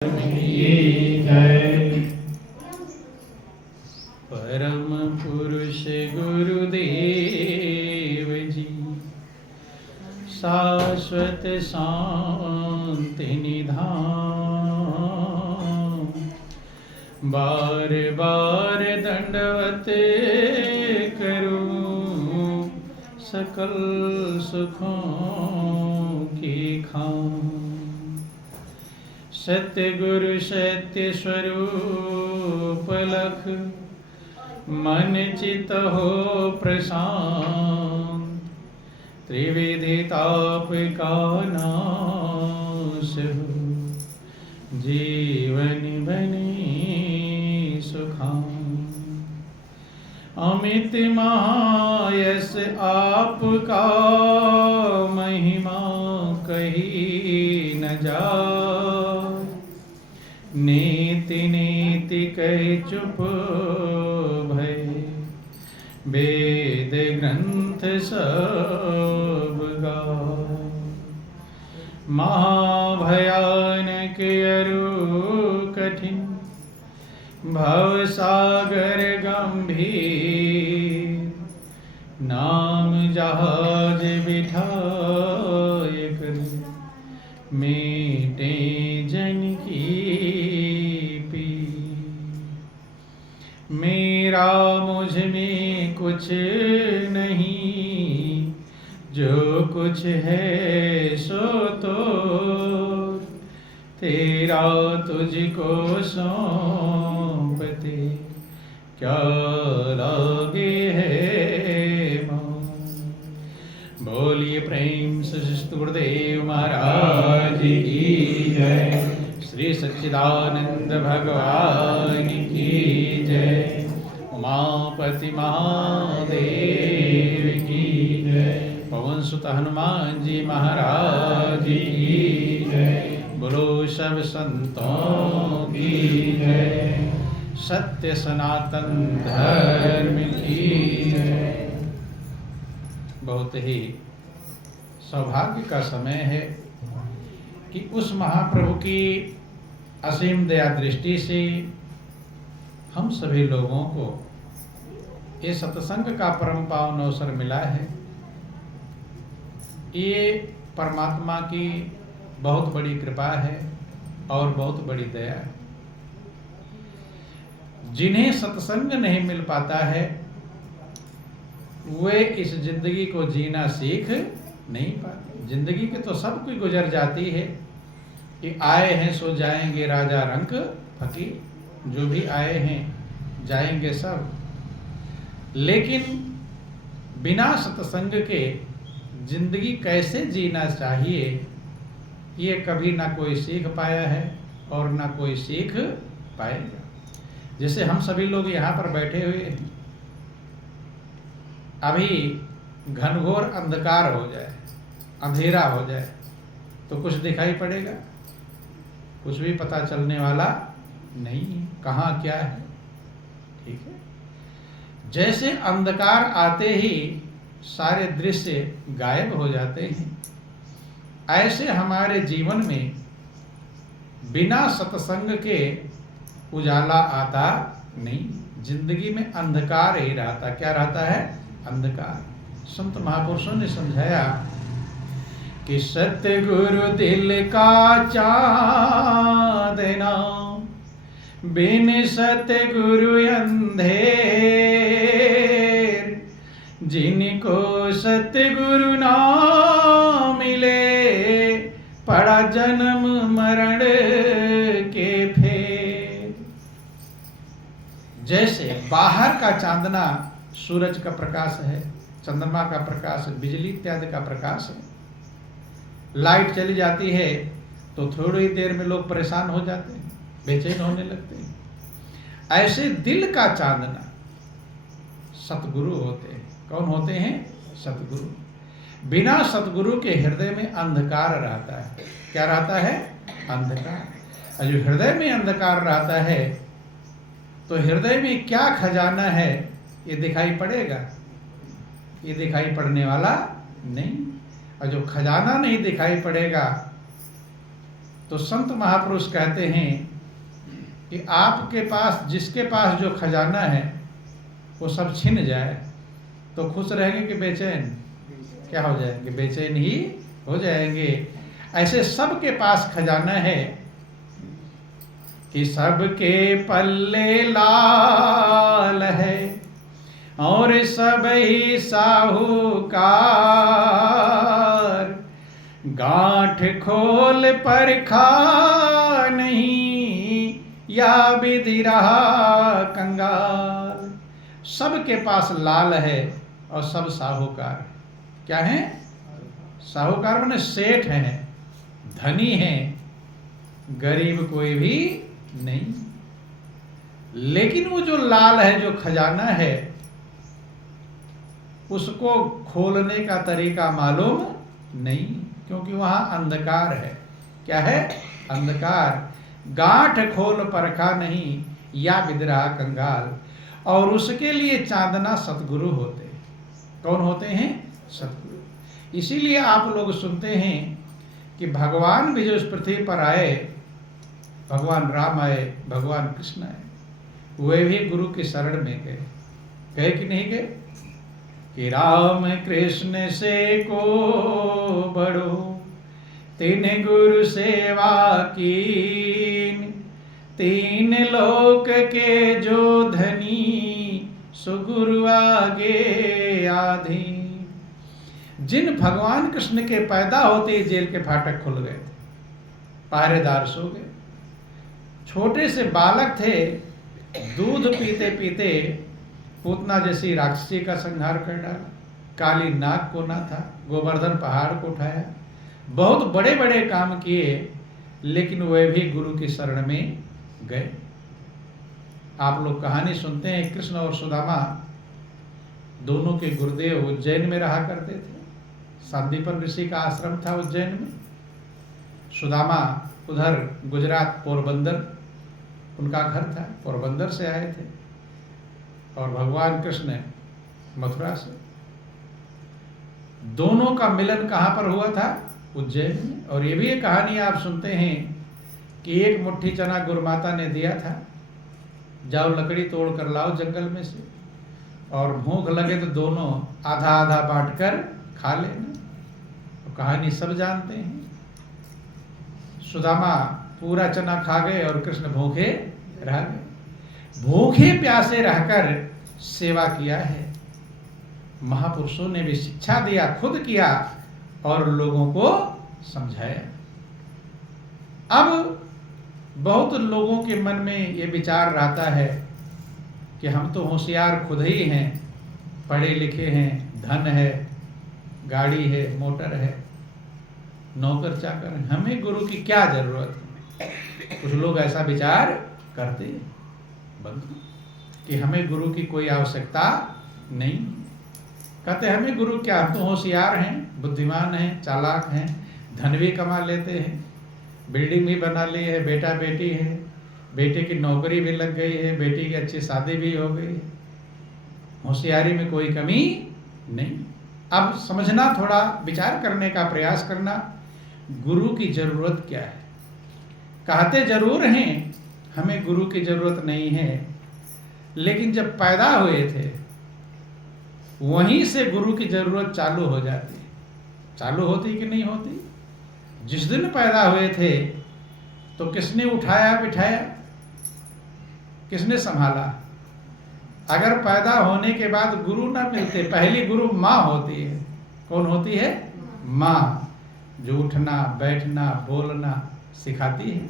की जय। परम पुरुष गुरुदेव जी, शाश्वत शांति निधान, बार बार दंडवत करूं सकल सुखों की खान। सतगुरु सत्य स्वरूप लख, मन चित हो प्रशांत, त्रिविधि ताप का नाश हो, जीवन बने सुखान। अमित महायश आपका, महिमा कही न जाए, नीति नीति कह चुप भय, वेद ग्रंथ सब गाए। महाभयानक अरु कठिन, भव सागर गंभीर, नाम जहाज बिठाए कर, मेटे जन की पीर। मेरा मुझ में कुछ नहीं, जो कुछ है सो तो तेरा, तुझको सौंपते क्या लागे है मोह। बोलिए प्रेम से गुरुदेव महाराज की जय। श्री सच्चिदानंद भगवान की जय। उमापति महादेव की जय। पवन सुत हनुमान जी महाराज की जय। बोलो सब संतों की जय। सत्य सनातन धर्म की जय। बहुत ही सौभाग्य का समय है कि उस महाप्रभु की असीम दया दृष्टि से हम सभी लोगों को ये सत्संग का परम पावन अवसर मिला है। ये परमात्मा की बहुत बड़ी कृपा है और बहुत बड़ी दया है। जिन्हें सत्संग नहीं मिल पाता है वे इस जिंदगी को जीना सीख नहीं पाते। जिंदगी के तो सब कोई गुजर जाती है कि आए हैं सो जाएंगे राजा रंक फकीर, जो भी आए हैं जाएंगे सब। लेकिन बिना सत्संग के जिंदगी कैसे जीना चाहिए ये कभी ना कोई सीख पाया है और ना कोई सीख पाएगा। जैसे हम सभी लोग यहाँ पर बैठे हुए हैं, अभी घनघोर अंधकार हो जाए, अंधेरा हो जाए तो कुछ दिखाई पड़ेगा? कुछ भी पता चलने वाला नहीं है, कहाँ क्या है। ठीक है, जैसे अंधकार आते ही सारे दृश्य गायब हो जाते हैं, ऐसे हमारे जीवन में बिना सत्संग के उजाला आता नहीं। जिंदगी में अंधकार ही रहता। क्या रहता है? अंधकार। संत महापुरुषों ने समझाया कि सतगुरु दिल का चांदना, बिन सतगुरु अंधेर, जिनको सतगुरु ना मिले पड़ा जन्म मरण के फेर। जैसे बाहर का चांदना सूरज का प्रकाश है, चंद्रमा का प्रकाश है, बिजली इत्यादि का प्रकाश है। लाइट चली जाती है तो थोड़ी देर में लोग परेशान हो जाते हैं, बेचैन होने लगते हैं। ऐसे दिल का चांदना सतगुरु होते हैं। कौन होते हैं? सतगुरु। बिना सतगुरु के हृदय में अंधकार रहता है। क्या रहता है? अंधकार। और जो हृदय में अंधकार रहता है तो हृदय में क्या खजाना है ये दिखाई पड़ेगा? ये दिखाई पड़ने वाला नहीं। और जो खजाना नहीं दिखाई पड़ेगा तो संत महापुरुष कहते हैं कि आपके पास, जिसके पास जो खजाना है वो सब छिन जाए तो खुश रहेंगे कि बेचैन? क्या हो जाएंगे? बेचैन ही हो जाएंगे। ऐसे सबके पास खजाना है कि सबके पल्ले लाल है और सब ही साहूकार, गांठ खोल पर खा नहीं या विधि रहा कंगाल। सबके पास लाल है और सब साहूकार। क्या है? साहूकार माने सेठ हैं, धनी हैं, गरीब कोई भी नहीं। लेकिन वो जो लाल है, जो खजाना है, उसको खोलने का तरीका मालूम नहीं, क्योंकि वहां अंधकार है। क्या है? अंधकार। गांठ खोल परखा नहीं या विद्रा कंगाल। और उसके लिए चांदना सतगुरु होते। कौन होते हैं? सतगुरु। इसीलिए आप लोग सुनते हैं कि भगवान भी जो इस पृथ्वी पर आए, भगवान राम आए, भगवान कृष्ण आए, वे भी गुरु की शरण में गए। गए कि नहीं गए? कि राम कृष्ण से को बड़ो तीन गुरु सेवा कीन, तीन लोक के जो धनी सुगुरु आगे आधीन। जिन भगवान कृष्ण के पैदा होते ही जेल के फाटक खुल गए थे, पहरेदार सो गए। छोटे से बालक थे, दूध पीते पीते पूतना जैसी राक्षसी का संहार कर डाला, काली नाग को ना था, गोवर्धन पहाड़ को उठाया, बहुत बड़े बड़े काम किए, लेकिन वे भी गुरु की शरण में गए। आप लोग कहानी सुनते हैं, कृष्ण और सुदामा दोनों के गुरुदेव उज्जैन में रहा करते थे। सांदीपन ऋषि का आश्रम था उज्जैन में। सुदामा उधर गुजरात पोरबंदर उनका घर था, पोरबंदर से आए थे, और भगवान कृष्ण मथुरा से। दोनों का मिलन कहाँ पर हुआ था? उज्जैन में। और ये भी एक कहानी आप सुनते हैं कि एक मुट्ठी चना गुरुमाता ने दिया था, जाओ लकड़ी तोड़ कर लाओ जंगल में से, और भूख लगे तो दोनों आधा आधा बांट कर खा लेना। तो कहानी सब जानते हैं। सुदामा पूरा चना खा गए और कृष्ण भूखे रह गए। भूखे प्यासे रहकर सेवा किया है। महापुरुषों ने भी शिक्षा दिया, खुद किया और लोगों को समझाया। अब बहुत लोगों के मन में ये विचार रहता है कि हम तो होशियार खुद ही हैं, पढ़े लिखे हैं, धन है, गाड़ी है, मोटर है, नौकर चाकर है, हमें गुरु की क्या जरूरत है। कुछ लोग ऐसा विचार करते हैं बंधु कि हमें गुरु की कोई आवश्यकता नहीं। कहते हमें गुरु क्या, हम तो होशियार हैं, बुद्धिमान हैं, चालाक हैं, धन भी कमा लेते हैं, बिल्डिंग भी बना ली है, बेटा बेटी है, बेटे की नौकरी भी लग गई है, बेटी की अच्छी शादी भी हो गई है, होशियारी में कोई कमी नहीं। अब समझना, थोड़ा विचार करने का प्रयास करना, गुरु की जरूरत क्या है। कहते जरूर हैं हमें गुरु की जरूरत नहीं है, लेकिन जब पैदा हुए थे वहीं से गुरु की जरूरत चालू हो जाती है। चालू होती कि नहीं होती? जिस दिन पैदा हुए थे तो किसने उठाया बिठाया, किसने संभाला? अगर पैदा होने के बाद गुरु ना मिलते, पहली गुरु माँ होती है। कौन होती है? माँ, जो उठना बैठना बोलना सिखाती है।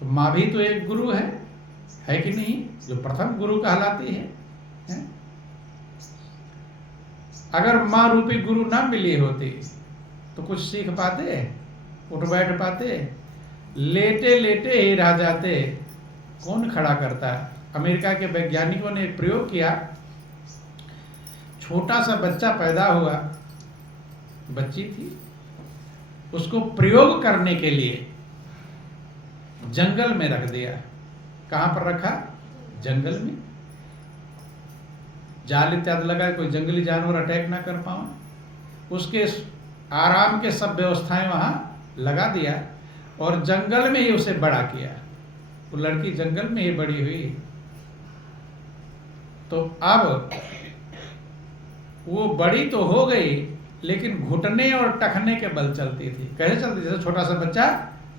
तो माँ भी तो एक गुरु है कि नहीं? जो प्रथम गुरु कहलाती है। अगर माँ रूपी गुरु ना मिली होती तो कुछ सीख पाते, उठ बैठ पाते? लेटे लेटे ही रह जाते। कौन खड़ा करता है? अमेरिका के वैज्ञानिकों ने एक प्रयोग किया। छोटा सा बच्चा पैदा हुआ, बच्ची थी, उसको प्रयोग करने के लिए जंगल में रख दिया। कहां पर रखा? जंगल में। जाल इत्यादि लगा, कोई जंगली जानवर अटैक ना कर पाओ, उसके आराम के सब व्यवस्थाएं वहां लगा दिया। और जंगल में ही उसे बड़ा किया। वो लड़की जंगल में ही बड़ी हुई। तो अब वो बड़ी तो हो गई, लेकिन घुटने और टखने के बल चलती थी। कैसे चलती? जैसे छोटा सा बच्चा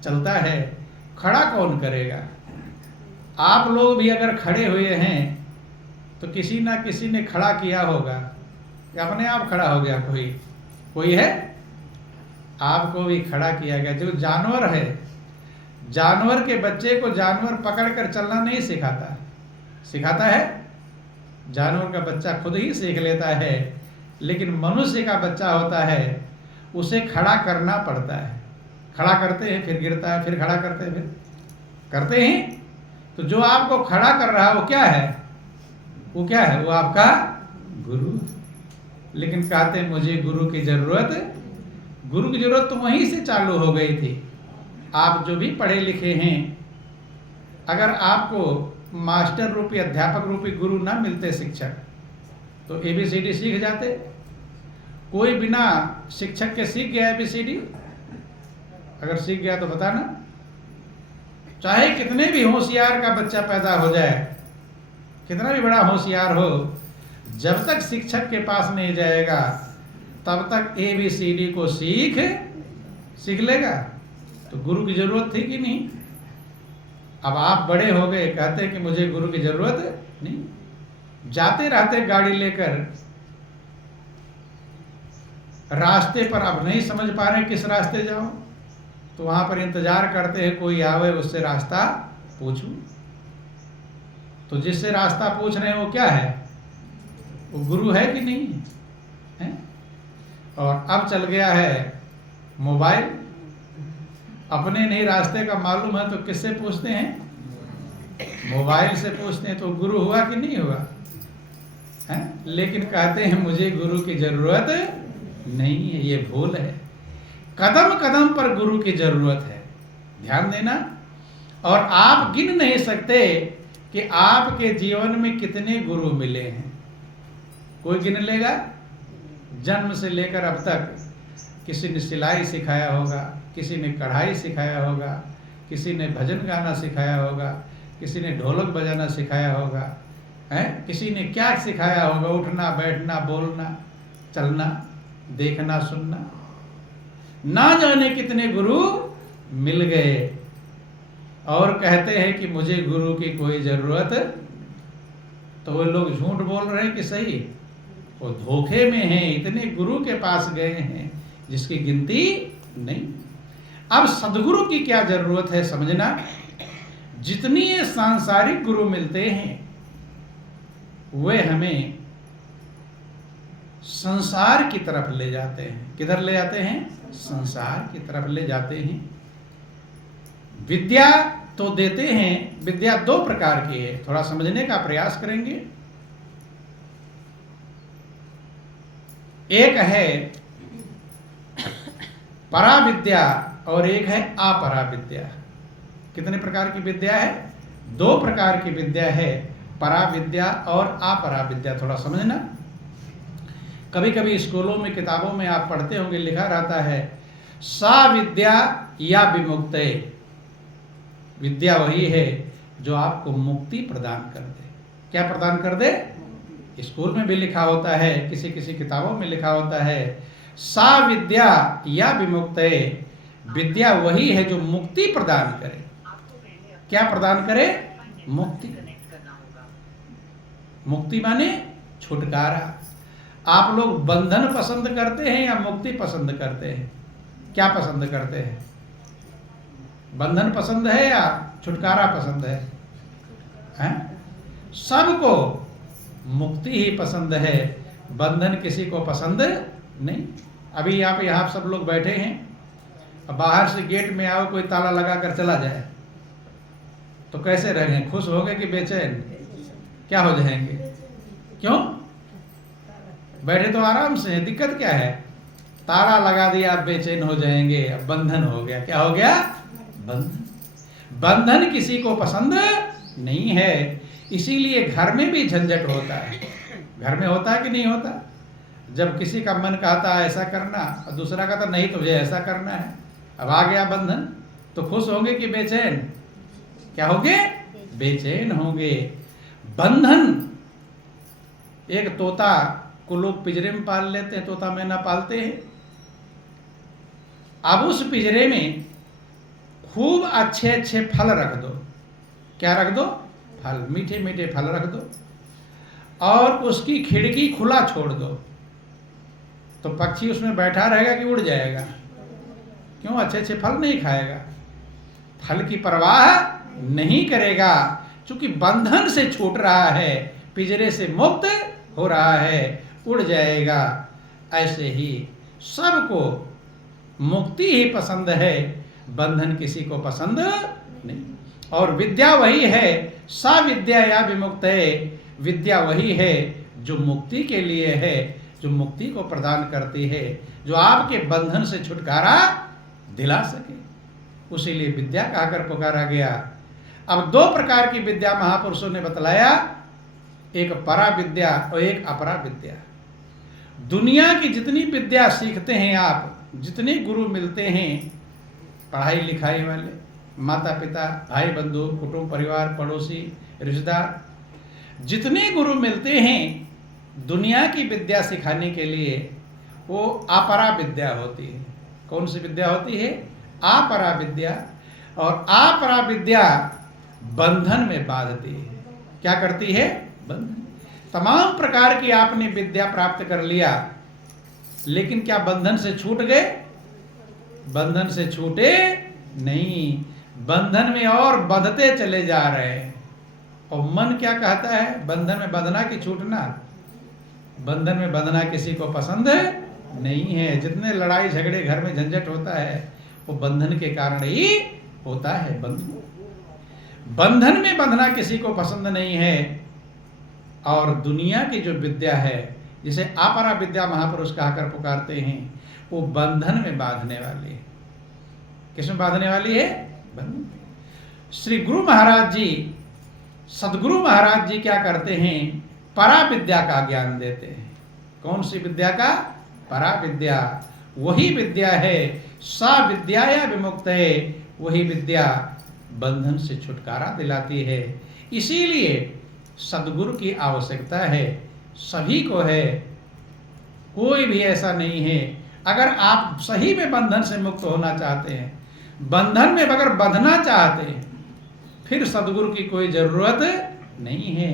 चलता है, खड़ा कौन करेगा? आप लोग भी अगर खड़े हुए हैं तो किसी ना किसी ने खड़ा किया होगा, या अपने आप खड़ा हो गया? कोई है? आपको भी खड़ा किया गया। जो जानवर है, जानवर के बच्चे को जानवर पकड़कर चलना नहीं सिखाता, सिखाता है? जानवर का बच्चा खुद ही सीख लेता है, लेकिन मनुष्य का बच्चा होता है, उसे खड़ा करना पड़ता है। खड़ा करते हैं, फिर गिरता है, फिर खड़ा करते हैं, फिर करते हैं। तो जो आपको खड़ा कर रहा है वो क्या है? वो क्या है? वो आपका गुरु। लेकिन कहते हैं मुझे गुरु की जरूरत। गुरु की जरूरत तो वहीं से चालू हो गई थी। आप जो भी पढ़े लिखे हैं, अगर आपको मास्टर रूपी, अध्यापक रूपी गुरु ना मिलते, शिक्षक, तो ABCD सीख जाते। कोई बिना शिक्षक के सीख गया ABCD? अगर सीख गया तो बताना। चाहे कितने भी होशियार का बच्चा पैदा हो जाए, कितना भी बड़ा होशियार हो, जब तक शिक्षक के पास नहीं जाएगा तब तक ABCD को सीख लेगा। तो गुरु की जरूरत थी कि नहीं? अब आप बड़े हो गए, कहते हैं कि मुझे गुरु की जरूरत नहीं। जाते रहते गाड़ी लेकर, रास्ते पर अब नहीं समझ पा रहे किस रास्ते जाऊं, तो वहां पर इंतजार करते हैं कोई आवे, उससे रास्ता पूछूं। तो जिससे रास्ता पूछ रहे हैं वो क्या है? वो गुरु है कि नहीं है? और अब चल गया है मोबाइल। अपने नहीं रास्ते का मालूम है तो किससे पूछते हैं? मोबाइल से पूछते हैं। तो गुरु हुआ कि नहीं हुआ है? लेकिन कहते हैं मुझे गुरु की जरूरत नहीं है। ये भूल है। कदम कदम पर गुरु की जरूरत है, ध्यान देना। और आप गिन नहीं सकते कि आपके जीवन में कितने गुरु मिले हैं। कोई गिन लेगा? जन्म से लेकर अब तक किसी ने सिलाई सिखाया होगा, किसी ने कढ़ाई सिखाया होगा, किसी ने भजन गाना सिखाया होगा, किसी ने ढोलक बजाना सिखाया होगा, है? किसी ने क्या सिखाया होगा? उठना, बैठना, बोलना, चलना, देखना, सुनना। ना जाने कितने गुरु मिल गए। और कहते हैं कि मुझे गुरु की कोई जरूरत। तो वो लोग झूठ बोल रहे हैं कि सही? वो धोखे में हैं। इतने गुरु के पास गए हैं जिसकी गिनती नहीं। अब सदगुरु की क्या जरूरत है समझना। जितनी ये सांसारिक गुरु मिलते हैं वे हमें संसार की तरफ ले जाते हैं। किधर ले जाते हैं? संसार की तरफ ले जाते हैं। विद्या तो देते हैं। विद्या दो प्रकार की है, थोड़ा समझने का प्रयास करेंगे। एक है परा विद्या और एक है अपरा विद्या। कितने प्रकार की विद्या है? दो प्रकार की विद्या है, परा विद्या और अपरा विद्या। थोड़ा समझना। कभी कभी स्कूलों में, किताबों में आप पढ़ते होंगे, लिखा रहता है सा विद्या या विमुक्ते। विद्या वही है जो आपको मुक्ति प्रदान कर दे। क्या प्रदान कर दे? स्कूल में भी लिखा होता है, किसी किसी किताबों में लिखा होता है सा विद्या या विमुक्ते। विद्या वही है जो मुक्ति प्रदान करे। क्या प्रदान करे? मुक्ति। मुक्ति माने छुटकारा। आप लोग बंधन पसंद करते हैं या मुक्ति पसंद करते हैं? क्या पसंद करते हैं? बंधन पसंद है या छुटकारा पसंद है? सबको मुक्ति ही पसंद है, बंधन किसी को पसंद नहीं। अभी आप यहाँ सब लोग बैठे हैं, अब बाहर से गेट में आओ, कोई ताला लगा कर चला जाए तो कैसे रहेंगे? खुश हो गए कि बेचैन? क्या हो जाएंगे? क्यों? बैठे तो आराम से हैं, दिक्कत क्या है? ताला लगा दिया, आप बेचैन हो जाएंगे। अब बंधन हो गया। क्या हो गया? बंधन। बंधन किसी को पसंद नहीं है। इसीलिए घर में भी झंझट होता है। घर में होता है कि नहीं होता? जब किसी का मन कहता है ऐसा करना और दूसरा कहता नहीं तुझे ऐसा करना है, अब आ गया बंधन। तो खुश होंगे कि बेचैन? क्या होंगे? बेचैन होंगे। बंधन, एक तोता को लोग पिंजरे में पाल लेते हैं, तोता मैना पालते हैं। अब उस पिंजरे में खूब अच्छे अच्छे फल रख दो। क्या रख दो? फल, मीठे मीठे फल रख दो, और उसकी खिड़की खुला छोड़ दो, तो पक्षी उसमें बैठा रहेगा कि उड़ जाएगा? क्यों? अच्छे अच्छे फल नहीं खाएगा, फल की परवाह नहीं करेगा, क्योंकि बंधन से छूट रहा है, पिंजरे से मुक्त हो रहा है, उड़ जाएगा। ऐसे ही सबको मुक्ति ही पसंद है, बंधन किसी को पसंद नहीं। और विद्या वही है, सा विद्या या विमुक्त है, विद्या वही है जो मुक्ति के लिए है, जो मुक्ति को प्रदान करती है, जो आपके बंधन से छुटकारा दिला सके। उसीलिए विद्या कहकर पुकारा गया। अब दो प्रकार की विद्या महापुरुषों ने बतलाया, एक परा विद्या और एक अपरा विद्या। दुनिया की जितनी विद्या सीखते हैं आप, जितने गुरु मिलते हैं, पढ़ाई लिखाई वाले, माता पिता, भाई बंधु, कुटुंब परिवार, पड़ोसी, रिश्तेदार, जितने गुरु मिलते हैं दुनिया की विद्या सिखाने के लिए, वो अपरा विद्या होती है। कौन सी विद्या होती है? अपरा विद्या। और अपरा विद्या बंधन में बांधती है। क्या करती है? बंधन। तमाम प्रकार की आपने विद्या प्राप्त कर लिया, लेकिन क्या बंधन से छूट गए? बंधन से छूटे नहीं, बंधन में और बंधते चले जा रहे हैं। और मन क्या कहता है? बंधन में बंधना कि छूटना? बंधन में बंधना किसी को पसंद नहीं है। जितने लड़ाई झगड़े घर में झंझट होता है, वो बंधन के कारण ही होता है। बंधन में बंधना किसी को पसंद नहीं है। और दुनिया की जो विद्या है, जिसे अपरा विद्या महापुरुष कहकर पुकारते हैं, वो बंधन में बांधने वाली है। किसमें बांधने वाली है? बंधन। श्री गुरु महाराज जी, सदगुरु महाराज जी क्या करते हैं? परा विद्या का ज्ञान देते हैं। कौन सी विद्या का? परा विद्या। वही विद्या है, सा विद्या या विमुक्त है, वही विद्या बंधन से छुटकारा दिलाती है। इसीलिए सदगुरु की आवश्यकता है, सभी को है, कोई भी ऐसा नहीं है। अगर आप सही में बंधन से मुक्त होना चाहते हैं, बंधन में अगर बंधना चाहते हैं, फिर सदगुरु की कोई जरूरत नहीं है।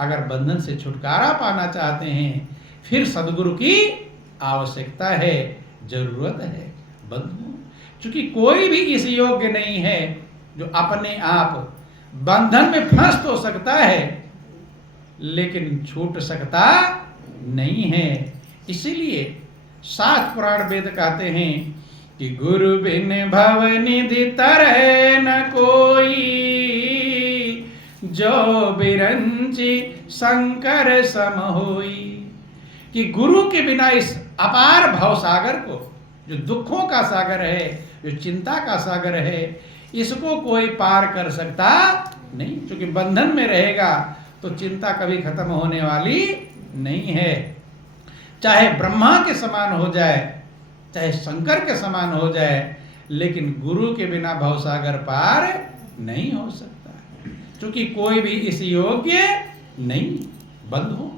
अगर बंधन से छुटकारा पाना चाहते हैं, फिर सदगुरु की आवश्यकता है, जरूरत है। बंधु, क्योंकि कोई भी इस योग्य नहीं है जो अपने आप बंधन में फंस तो सकता है, लेकिन छूट सकता नहीं है। इसीलिए शास्त्र पुराण वेद कहते हैं कि गुरु बिन भव निधि तरह न कोई, जो बिरंची शंकर सम होई। कि गुरु के बिना इस अपार भव सागर को, जो दुखों का सागर है, जो चिंता का सागर है, इसको कोई पार कर सकता नहीं। क्योंकि बंधन में रहेगा तो चिंता कभी खत्म होने वाली नहीं है। चाहे ब्रह्मा के समान हो जाए, चाहे शंकर के समान हो जाए, लेकिन गुरु के बिना भवसागर पार नहीं हो सकता, क्योंकि कोई भी इस योग्य नहीं। बंधु,